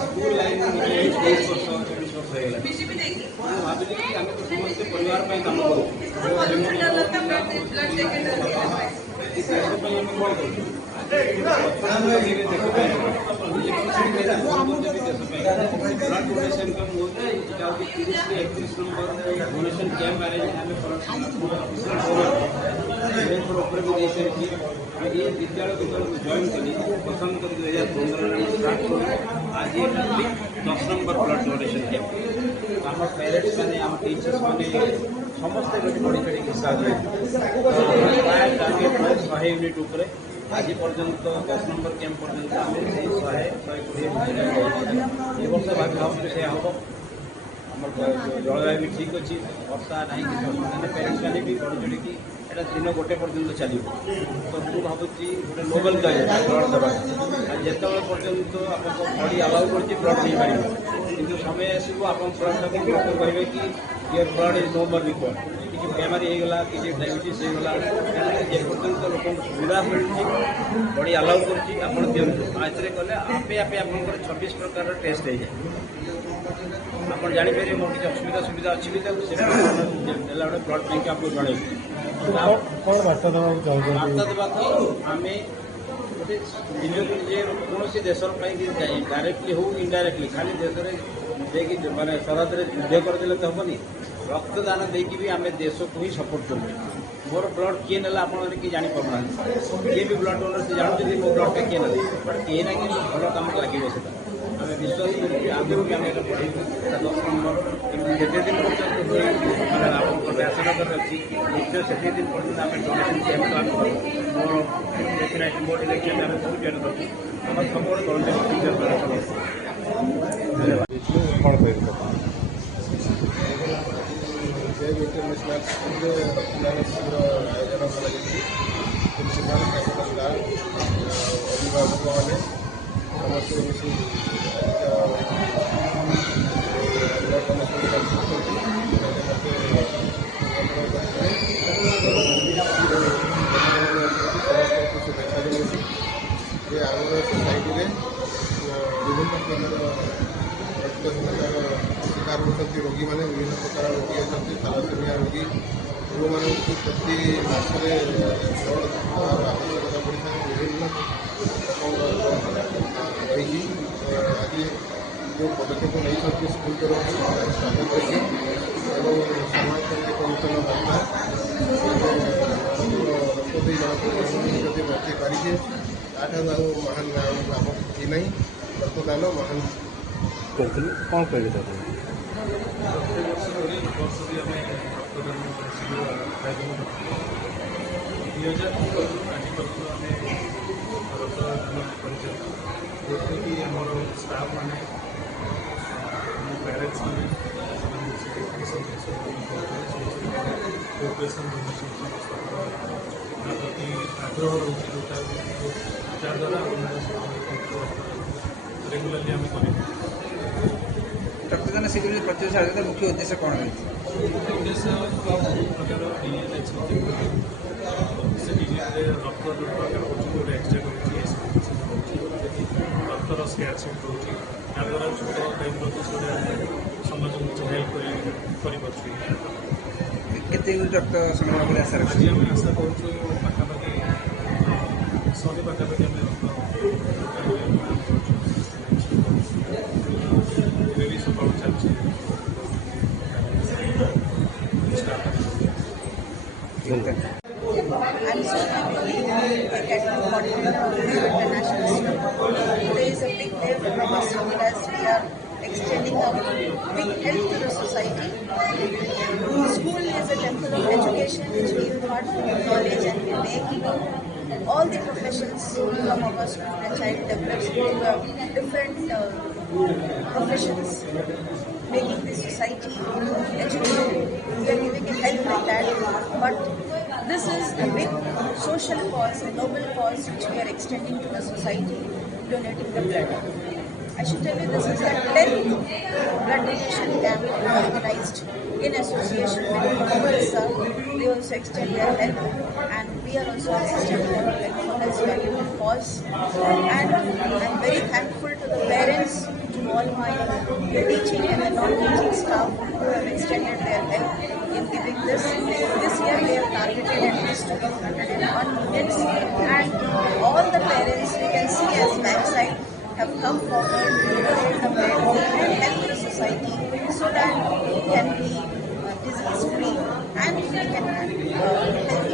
School line में 23 वर्ष 24 वर्ष हो भाविली कि आम तो समस्ते परिवार कम डोनेशन कम होता है 30 से 31 नंबर डोनेशन कैंप ये विद्यालय को जॉइन करी पसंद कर 2015 आज 10 नंबर ब्लड डोनेशन कैंप आम पेरेंट्स मैंने आम टीचर्स मैंने समस्ते बढ़ी चढ़ी हिस्सा प्राय टार्गेट 100 यूनिट उपर आज पर्यंत 10 नंबर कैंप पर्यंत आम 100-120 वर्ष भावी से हम आम जलवायु भी ठीक अच्छी वर्षा ना पेरेंट्स मैंने भी बढ़ी चढ़ी कि এটা দিন গোটে পর্যন্ত চালিব তো মু ভাবুছি গোটে নোবেল কাজ ব্লড দেওয়া যেতবে পর্যন্ত আপনার বডি আলাউ করছে ব্লড নেই পার কিন্তু সময় আসব আপনার ব্লডটাকে গ্রহণ করবে কি your blood is no more required কিছু বেমারি হয়ে গলা কিছু ডায়াবেটিস হয়ে গলা যে পর্যন্ত লোক সুবিধা মিলছে বডি আলাউ করছি আপনার দিন এতে কলে আপে আপে আপনার 26 প্রকার টেস্ট হয়ে যায় আপনার জাঁপারে মোট কিছু অসুবিধা সুবিধা অছি বি সেটা গোটে ব্লড ব্যাঙ্ক আপনার জনাইবি कौन वार्ता देवा आम गोटे निजे कौन देश डायरेक्टली हो इनडायरेक्टली खाली देश में मानने सरहद में युद्ध करदे तो हेनी रक्तदान देकी भी आम देश को ही सपोर्ट कर मोर ब्लड किए ना आप जापना किए भी ब्लड डोनर से जानते मो ब्लडटा किए ना बट किए ना कि भल कम लगे से आम विश्वास आगे भी आम बढ़ेबू 10 नंबर जिते दिन पर्यटन मैंने आप व्यासनगर अच्छी निश्चय से दिन पर्यटन आम डोनेशन कैंप मोर डेफिनेटली मोर इलेक्शन आम सब जन कर सब टीचर कौन कह इंटरनेशनल स्कूल शिविर आयोजन प्रिंसिपाल स्टाफ अभिभावक मैंने समस्त मिसी शुभेच्छा जनावि ये आमर सोसाइटी विभिन्न प्रकार रक्तहीनतार शिकार होती रोगी मैंने विभिन्न प्रकार रोगी अच्छा थैलासेमिया रोगी जो मैंने प्रति मासरे ब्लड आवश्यकता पड़ता है विभिन्न रही आज जो पदक्षेप नहीं स्कूल तरफ स्वागत करेंगे और समाज एक नूतन बार्ता रक्त दे जन बचे पारे ताठू महान लाभ कि नहीं रक्तदान महान कौन कह वर्ष भी आम रक्तदान शिविर आयोजन 2013 आज पर्यटन आम रक्तदान कि आम स्टाफ मैंने पेरेंट्स मैंने कोऑपरेशन प्रति आग्रह रोचे जोटा जहाद्वारा रेगुलाली आम कर रक्तदान शिविर प्रतिवर्ष आयोजित मुख्य उद्देश्य कौन है? मुख्य उद्देश्य बहुत प्रकार डीएनए से डीएनए रक्त प्रकार गोटे एक्सरे रक्तर स्कैन सेट रोचे याद्वारा छोट टाइम समाज को कुछ हेल्प केते रक्त संग्रह कर आशा आज आम आशा करूँ पाखापाखि 100 पाखापाखि आम भी सकाल चलती I'm so happy academic coordinator of the international school. Today is a big day for us as we are extending our big help to the society. School is a temple of education which we impart knowledge and we make all the professions from our school. The child develops into different professions, making the society educated. We are giving a help like that, but this is a big social cause, a noble cause which we are extending to the society, donating the blood. I should tell you this is the 10th blood donation camp organized in association with UNICEF. They also extend their help and we we are also assisting for this valuable cause. And I'm very thankful to the parents, to all my teaching and the non-teaching staff who have extended their help in giving this. This year we have targeted at least 101 units, and all the parents we can see as backside have come forward to donate the bread and help the society so that we can be disease free and we can help